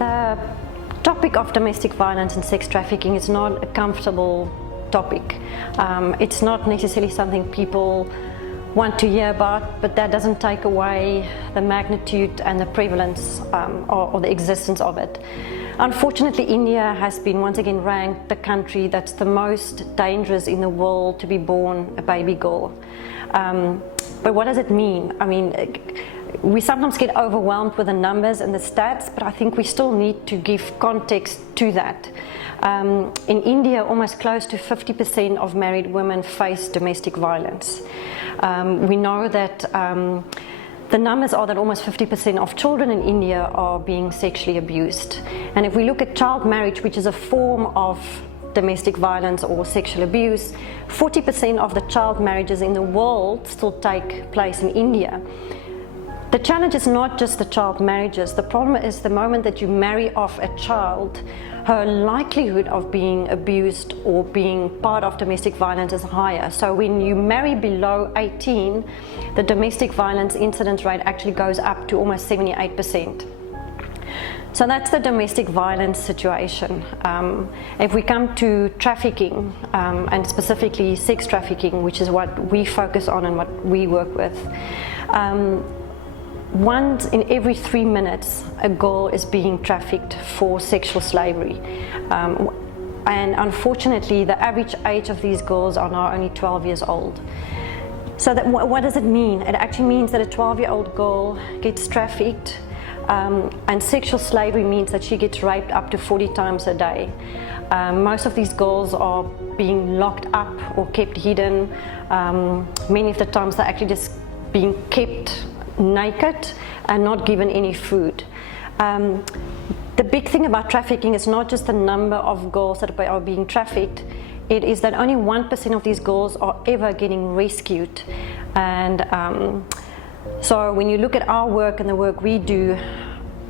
The topic of domestic violence and sex trafficking is not a comfortable topic. It's not necessarily something people want to hear about, but that doesn't take away the magnitude and the prevalence or the existence of it. Unfortunately, India has been once again ranked the country that's the most dangerous in the world to be born a baby girl. But what does it mean? I mean, we sometimes get overwhelmed with the numbers and the stats, but I think we still need to give context to that. In India, almost close to 50% of married women face domestic violence. We know that the numbers are that almost 50% of children in India are being sexually abused. And if we look at child marriage, which is a form of domestic violence or sexual abuse, 40% of the child marriages in the world still take place in India. The challenge is not just the child marriages. The problem is the moment that you marry off a child, her likelihood of being abused or being part of domestic violence is higher. So when you marry below 18, the domestic violence incidence rate actually goes up to almost 78%. So that's the domestic violence situation. If we come to trafficking, and specifically sex trafficking, which is what we focus on and what we work with, once in every 3 minutes, a girl is being trafficked for sexual slavery. And unfortunately, the average age of these girls are now only 12 years old. So what does it mean? It actually means that a 12-year-old girl gets trafficked, and sexual slavery means that she gets raped up to 40 times a day. Most of these girls are being locked up or kept hidden. Many of the times they're actually just being kept naked and not given any food. The big thing about trafficking is not just the number of girls that are being trafficked, it is that only 1% of these girls are ever getting rescued. And so when you look at our work and the work we do,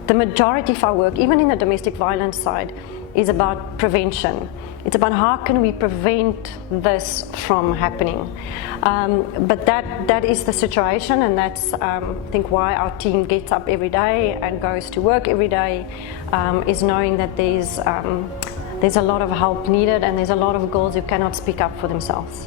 the majority of our work, even in the domestic violence side, is about prevention. It's about how can we prevent this from happening. But that is the situation, and that's I think why our team gets up every day and goes to work every day, is knowing that there's a lot of help needed and there's a lot of girls who cannot speak up for themselves.